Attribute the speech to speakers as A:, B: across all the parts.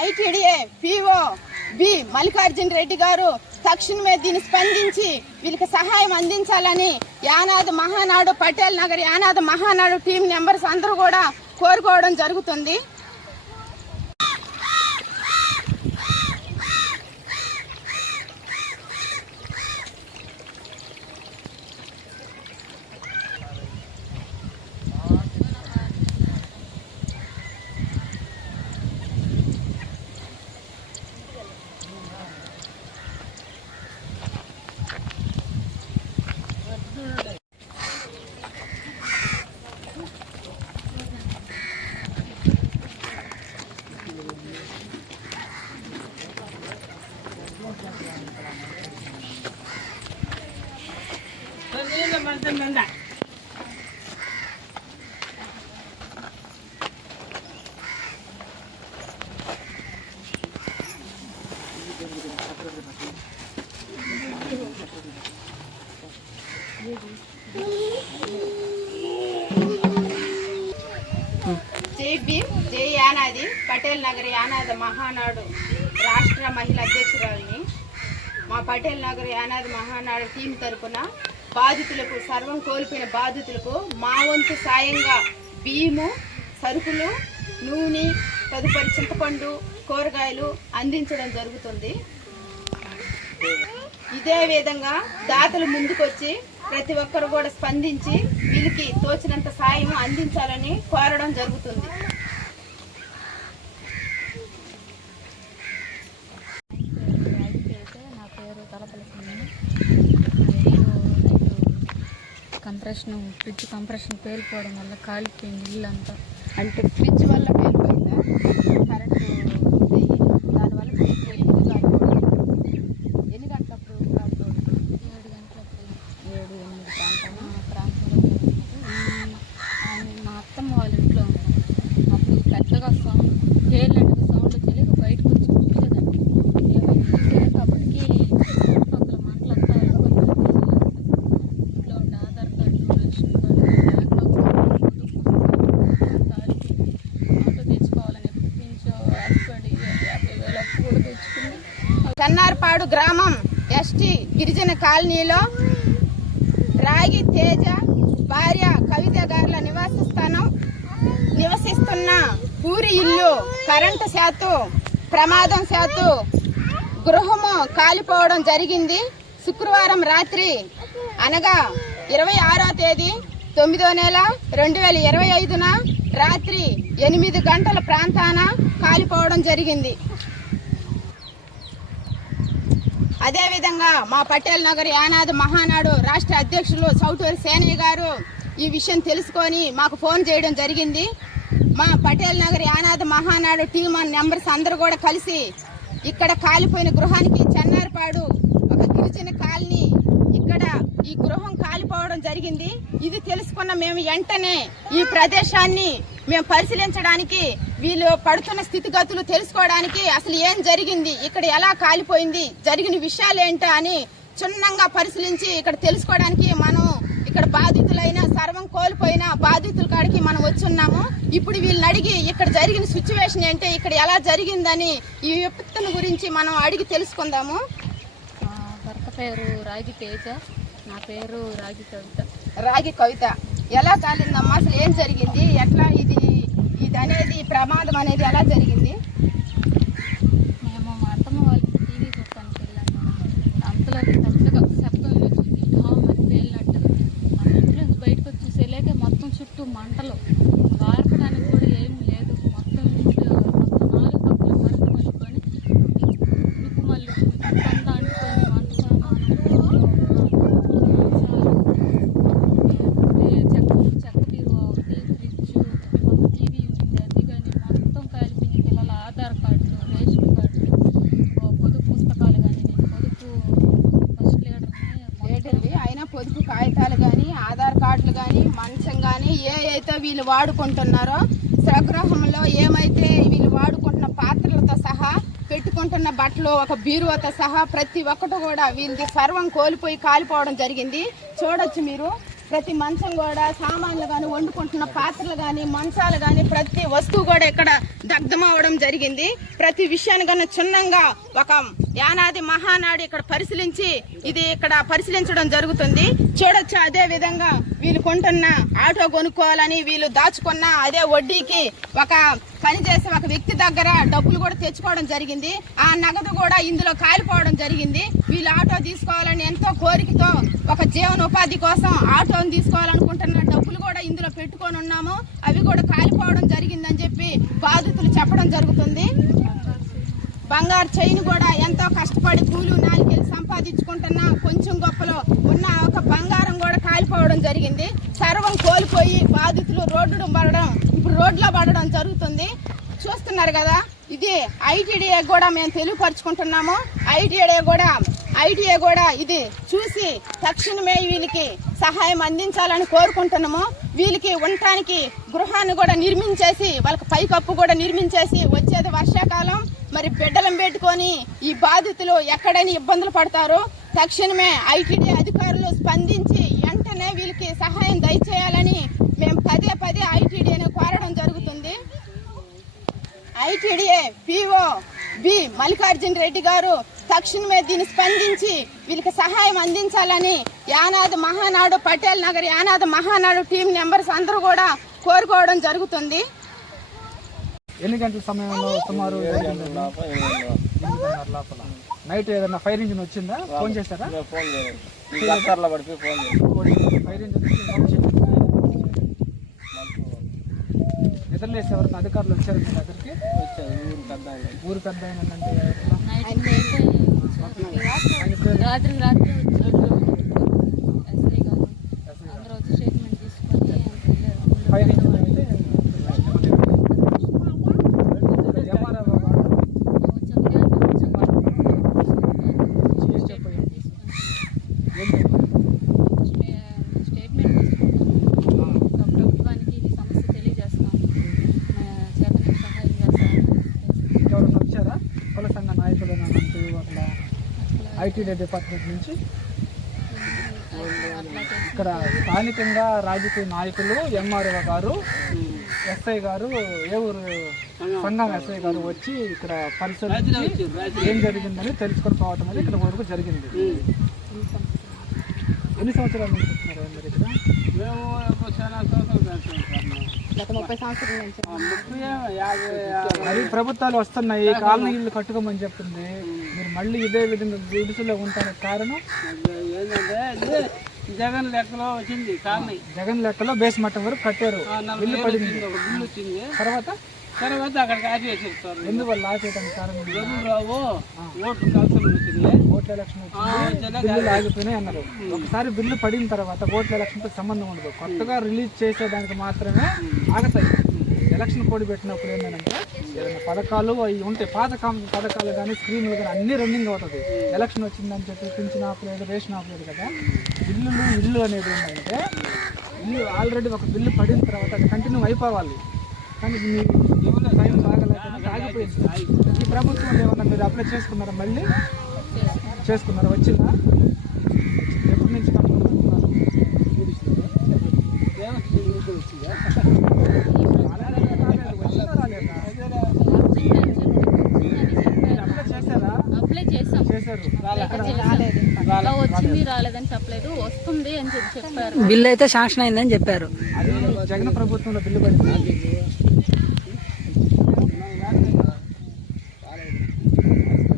A: ITDA PO B Mallikarjuna Reddy garu తక్షణమే దీన్ని స్పందించి వీళ్ళకి సహాయం అందించాలని యానాద్ మహానాడు పటేల్ నగర్ యానాద్ మహానాడు టీం మెంబర్స్ అందరూ కూడా కోరుకోవడం జరుగుతుంది. జై భీమ్ జై యానాది. పటేల్ నగర్ యానాది మహానాడు రాష్ట్ర మహిళా అధ్యక్షురాలిని. మా పటేల్ నగర్ యానాది మహానాడు టీం తరపున బాధితులకు సర్వం కోల్పోయిన బాధితులకు మా వంతు సాయంగా బియ్యము సరుకులు నూనె తదుపరి చింతపండు కూరగాయలు అందించడం జరుగుతుంది. ఇదే విధంగా దాతలు ముందుకొచ్చి ప్రతి ఒక్కరు కూడా స్పందించి వీళ్ళకి తోచినంత సాయం అందించాలని కోరడం జరుగుతుంది
B: అయితే నా పేరు తలపల్లి సుమని. నేను కంప్రెషన్ ఫ్రిడ్జ్ కంప్రెషన్ పేలిపోవడం వల్ల కాలిపోయింది ఇల్లు అంతా
A: అంటే ఫ్రిడ్జ్ వల్ల పేలిపోయిందా కరెంటు ఇది దానివల్ల పేలిపోయి ఇల్లు కాలిపోవడం. ఎన్ని గంటలప్పుడు కాలిపోవడం?
B: ఏడు గంటలప్పుడు
A: ఏడు ఎనిమిది ప్రాంతాలు
B: ఆ ప్రాంతంలో జరిగింది. ఆమె మా అత్తమ్మ వాళ్ళ ఇంట్లో ఉన్నాం అప్పుడు పెద్దగా సౌండ్ పేలినట్టుగా సౌండ్ తెలియక బయటకు వచ్చి చూసేదాన్ని ఏమైంది చూసేటప్పటికి చుట్టుపక్కల మంటలంతా అయిపోయింది ఇంట్లో ఉన్న Aadhaar card ration card bank auto తెచ్చుకోవాలని ఎప్పటి నుంచో ఆశపడి యాభై వేలు అప్పు కూడా తెచ్చుకుని
A: కన్నార్పాడు గ్రామం ఎస్టీ గిరిజన కాలనీలో రాగి తేజ భార్య కవిత గారుల నివాస స్థానం నివసిస్తున్న పూరి ఇల్లు కరెంటు శాతు ప్రమాదం శాతు. గృహము కాలిపోవడం జరిగింది. శుక్రవారం రాత్రి అనగా ఇరవై ఆరో తేదీ తొమ్మిదో నెల రెండు వేల ఇరవై ఐదున రాత్రి ఎనిమిది గంటల ప్రాంతాన కాలిపోవడం జరిగింది. అదేవిధంగా మా పటేల్ నగర్ యానాద్ మహానాడు రాష్ట్ర అధ్యక్షులు సౌటూరి సేనయ్య గారు ఈ విషయం తెలుసుకొని మాకు ఫోన్ చేయడం జరిగింది. మా పటేల్ నగర్ యానాద్ మహానాడు టీం నెంబర్స్ అందరూ కూడా కలిసి ఇక్కడ కాలిపోయిన గృహానికి చెన్నార్పాడు ఒక గిరిజన కాలనీ ఇక్కడ ఈ గృహం కాలిపోవడం జరిగింది. ఇది తెలుసుకున్న మేము వెంటనే ఈ ప్రదేశాన్ని మేము పరిశీలించడానికి వీళ్ళు పడుతున్న స్థితిగతులు తెలుసుకోవడానికి అసలు ఏం జరిగింది ఇక్కడ ఎలా కాలిపోయింది జరిగిన విషయాలు ఏంటా అని క్షుణ్ణంగా పరిశీలించి ఇక్కడ తెలుసుకోవడానికి మనం ఇక్కడ బాధితులైన సర్వం కోల్పోయిన బాధితుల కాడికి మనం వచ్చున్నాము. ఇప్పుడు వీళ్ళని అడిగి ఇక్కడ జరిగిన సిచ్యువేషన్ ఏంటి ఇక్కడ ఎలా జరిగిందని ఈ విపత్తును గురించి మనం అడిగి తెలుసుకుందాము.
B: భర్త పేరు రాగి తేజ నా పేరు రాగి కవిత.
A: రాగి కవిత. ఎలా కాలిందమ్మా అసలు ఏం జరిగింది? ఎట్లా ఇది ఇది అనేది ప్రమాదం అనేది ఎలా జరిగింది
B: మేము మా అత్తమ్మ వాళ్ళకి టీవీ చూడటానికి వెళ్ళాము మేడం అంతలో పెద్దగా శబ్దం వచ్చింది మరి పేలినట్టుగా మా ఇంట్లో నుంచి బయటకు వచ్చి చూసేలేక మొత్తం చుట్టూ మంటలు వార్పడానికి కూడా ఏం లేదు మొత్తం ఇంట్లో మొత్తం నాలుగు పక్కల మరుపు పట్టుకొని ఉడుకు మళ్ళీ కొంత అంటుకొని వంట సామాను చెక్క చెక్క బీరువా ఒకటి ఫ్రిడ్జ్ ఒక టీవీ ఉంది అది కానీ మొత్తం కలిపి పిల్లల ఆధార్ కార్డులు రేషన్ కార్డులు ఓ పొదుపు పుస్తకాలు కానీ నేను పొదుపు ఫస్ట్ లీడర్ని
A: ఏంటండి అయినా పొదుపు కాగితాలు కానీ ఆధార్ కార్డులు కానీ మంచం ఏదైతే అయితే వీళ్ళు వాడుకుంటున్నారో స్వగృహంలో ఏమైతే వీళ్ళు వాడుకుంటున్న పాత్రలతో సహా పెట్టుకుంటున్న బట్టలు ఒక బీరువాతో సహా ప్రతి ఒక్కటి కూడా వీళ్ళది సర్వం కోల్పోయి కాలిపోవడం జరిగింది. చూడొచ్చు మీరు. ప్రతి మంచం కూడా సామాన్లు కానీ వండుకుంటున్న పాత్రలు కానీ మంచాలు కానీ ప్రతి వస్తువు కూడా ఇక్కడ దగ్ధం అవడం జరిగింది. ప్రతి విషయాన్ని కన్నా చిన్నంగా ఒక యానాది మహానాడు ఇక్కడ పరిశీలించి ఇది ఇక్కడ పరిశీలించడం జరుగుతుంది. చూడొచ్చు అదే విధంగా వీళ్ళు కొంటున్న ఆటో కొనుక్కోవాలని వీళ్ళు దాచుకున్న అదే వడ్డీకి ఒక పని చేసే ఒక వ్యక్తి దగ్గర డబ్బులు కూడా తెచ్చుకోవడం జరిగింది. ఆ నగదు కూడా ఇందులో కాలిపోవడం జరిగింది. వీళ్ళు ఆటో తీసుకోవాలని ఎంతో కోరికతో ఒక జీవనోపాధి కోసం ఆటోను తీసుకోవాలనుకుంటున్న డబ్బులు కూడా ఇందులో పెట్టుకొని ఉన్నాము. అవి కూడా కాలిపోవడం జరిగిందని చెప్పి బాధితులు చెప్పడం జరుగుతుంది. బంగారు చైన్ కూడా ఎంతో కష్టపడి కూలి నాలుగేళ్ళు సంపాదించుకుంటున్న కొంచెం గొప్పలో ఉన్న ఒక బంగారం కూడా కాలిపోవడం జరిగింది. సర్వం కోల్పోయి బాధితులు రోడ్డు పడడం ఇప్పుడు రోడ్లో పడడం జరుగుతుంది. చూస్తున్నారు కదా ఇది ఐటీడీఏ కూడా మేము తెలియపరుచుకుంటున్నాము. ఐటీడీఏ కూడా ఐటీఏ కూడా ఇది చూసి తక్షణమే వీళ్ళకి సహాయం అందించాలని కోరుకుంటున్నాము. వీళ్ళకి ఉండటానికి గృహాన్ని కూడా నిర్మించేసి వాళ్ళకి పైకప్పు కూడా నిర్మించేసి వచ్చేది వర్షాకాలం. మరి బిడ్డలను పెట్టుకొని ఈ బాధితులు ఎక్కడైనా ఇబ్బందులు పడతారు తక్షణమే ఐటీడీ అధికారులు స్పందించి వెంటనే వీళ్ళకి సహాయం దయచేయాలని మేము పదే పదే ఐటీడీని కోరడం జరుగుతుంది. ITDA PO B Mallikarjuna Reddy garu తక్షణమే దీన్ని స్పందించి వీళ్ళకి సహాయం అందించాలని యానాది మహానాడు పటేల్ నగర్ యానాది మహానాడు టీం మెంబర్స్ అందరూ కూడా కోరుకోవడం జరుగుతుంది.
C: ఎన్ని గంటల సమయంలో సుమారు లోపల నైట్ ఏదైనా ఫైర్ ఇంజిన్ వచ్చిందా? ఫోన్ చేశారా?
D: ఫోన్ పడిపోయి ఫోన్
C: ఫైర్ ఇంజిన్. నిద్రలేసి ఎవరైనా అధికారులు వచ్చారు మీ దగ్గరికి?
D: ఊరు పెద్ద
C: అంటే
B: రాత్రికి రాత్రి వచ్చారు. ఎస్ఐ గారు అందరూ వచ్చి స్టేట్మెంట్ తీసుకొని వెళ్ళారు
C: ఫైర్ ఇంజిన్ అయితే ఎంఆర్ఓ వాడు
B: వచ్చాం
C: ఏం చెప్పారు? ఏం చెప్పారు?
B: స్టేట్మెంట్ తీసుకుంటాం ఒక ప్రభుత్వానికి ఈ సమస్య తెలియజేస్తాం మన చేతనైన సహాయం చేస్తాం
C: ఎవరైనా వచ్చారా కుల సంఘ నాయకులు అంటూ అట్లా
B: అట్లా
C: ఐటీడీ డిపార్ట్మెంట్ నుంచి ఇక్కడ స్థానికంగా రాజకీయ నాయకులు ఎంఆర్ఓ గారు ఎస్ఐ గారు ఏ ఊరు సంఘం ఎస్ఐ గారు వచ్చి ఇక్కడ పరిశీలించి ఏం జరిగిందని తెలుసుకొని పోవటం అనేది ఇక్కడ వరకు జరిగింది. ఎన్ని సంవత్సరాల నుంచి వస్తున్నారు మీరు ఇక్కడ? మరి ప్రభుత్వాలు వస్తున్నాయి కాలనీ ఇల్లు కట్టుకోమని చెప్తుంది. మళ్ళీ ఇదే విధంగా గుడిసెలో ఉంటానికి కారణం?
D: ఏంటంటే జగన్ లెక్కలో వచ్చింది కానీ
C: జగన్ లెక్కలో బేస్ మట్టం వరకు కట్టారు.
D: ఏళ్ళు
C: పడింది.
D: బిల్లు వచ్చింది.
C: తర్వాత?
D: తర్వాత అక్కడికి సార్.
C: ఎందువల్ల ఆపేయడానికి కారణం? ఏంటి?
D: డబ్బులు రావు ఓట్లు కలసలు వచ్చింది.
C: ఓట్ల ఎలక్షన్ బిల్లులు ఆగిపోయినాయి అన్నారు. ఒకసారి బిల్లు పడిన తర్వాత ఓట్ల ఎలక్షన్తో సంబంధం ఉండదు. కొత్తగా రిలీజ్ చేసేదానికి మాత్రమే ఆగతాయి. ఎలక్షన్ పోటీ పెట్టినప్పుడు ఏంటంటే ఏదైనా పథకాలు అవి ఉంటాయి పాతకం పథకాలు కానీ స్కీములు కానీ అన్ని రన్నింగ్ అవుతుంది. ఎలక్షన్ వచ్చిందని చెప్పి పింఛన్ ఆపలేదు రేషన్ ఆపలేదు కదా. బిల్లులు ఇల్లు అనేది ఏంటంటే ఇల్లు ఆల్రెడీ ఒక బిల్లు పడిన తర్వాత అది కంటిన్యూ అయిపోవాలి. కానీ మీ టైం బాగలేక ఆగిపోయింది ఈ ప్రభుత్వం ఏమన్నా మీరు అప్లై చేసుకున్నారా? మళ్ళీ చేసుకున్నారా? వచ్చిందా ఎప్పటి నుంచి కనుక్కుంటున్నారు వచ్చిందా రాలేదా? మీరు అప్లై చేశారా
B: అప్లై చేసాం
C: చేశారు
B: రాలేదు అలా వచ్చింది రాలేదని చెప్పలేదు వస్తుంది అని చెప్పి చెప్పారు.
E: బిల్ అయితే శాంక్షన్ అయిందని చెప్పారు.
C: అది జగన్ ప్రభుత్వంలో బిల్లు పడింది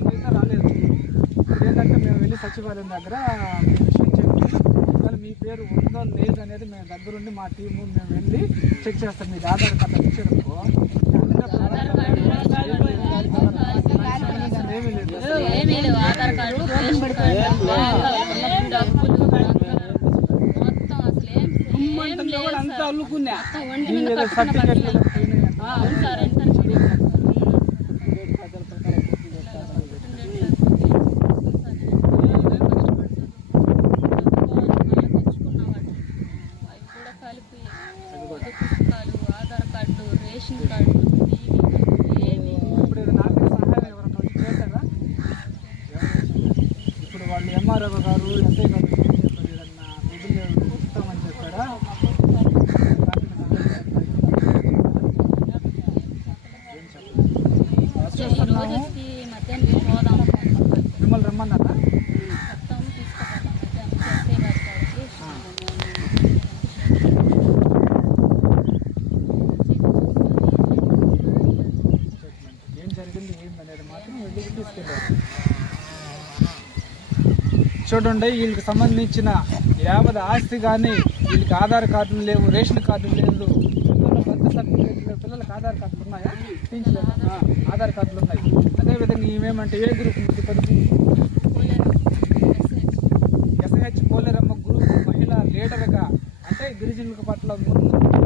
C: అయితే రాలేదు ఏంటంటే మేము వెళ్ళి సచివాలయం దగ్గర మీ విషయం చెప్పి ఒకవేళ మీ పేరు ఉందో లేదు అనేది మేము దగ్గరుండి మా టీము మేము వెళ్ళి చెక్ చేస్తాం. మీకు ఆధార్ కార్డు ఇచ్చారనుకో ఏమీ లేదు
B: మొత్తం అసలు ఏం లేదు సార్.
D: అంతా అల్లుకున్నా
B: మొత్తం ఒంటి మీద
C: ఏదో
B: కట్టుకున్న
C: సర్టిఫికెట్లు
B: బట్టలు.
C: పోయినాయి అంట.
B: ఆ, అవును సార్ ఎంత Aadhaar card ration card TV ఏమి
C: ఇప్పుడు ఏదైనా ఆర్థిక సహాయం ఎవరైనా వచ్చి చేశారా ఇప్పుడు వాళ్ళు ఎంఆర్ఓ గారు ఎస్ఐ గారు ఏం చెప్పారు ఏదన్నా నిధులు ఇస్తామని చెప్పారా
B: ఈ
C: మిమ్మల్ని రమ్మన్నారా? ఏం జరిగింది? ఏంది మాత్రం వెళ్ళి తీసుకెళ్ళారు. చూడండి వీళ్ళకి సంబంధించిన యావత్ ఆస్తి కానీ వీళ్ళకి ఆధార్ కార్డులు లేవు రేషన్ కార్డులు లేదు భర్త సర్టిఫికేట్ పిల్లలకు ఆధార్ కార్డులు ఉన్నాయా? టీచర్ ఆధార్ కార్డులు ఉన్నాయి. అదేవిధంగా ఈమెమంటే ఏ గ్రూప్ నుంచి పడుతుంది? ఎస్ఐహెచ్ పోలేరమ్మ గ్రూప్ మహిళా లీడర్గా అంటే గిరిజనుల పట్ల ముందు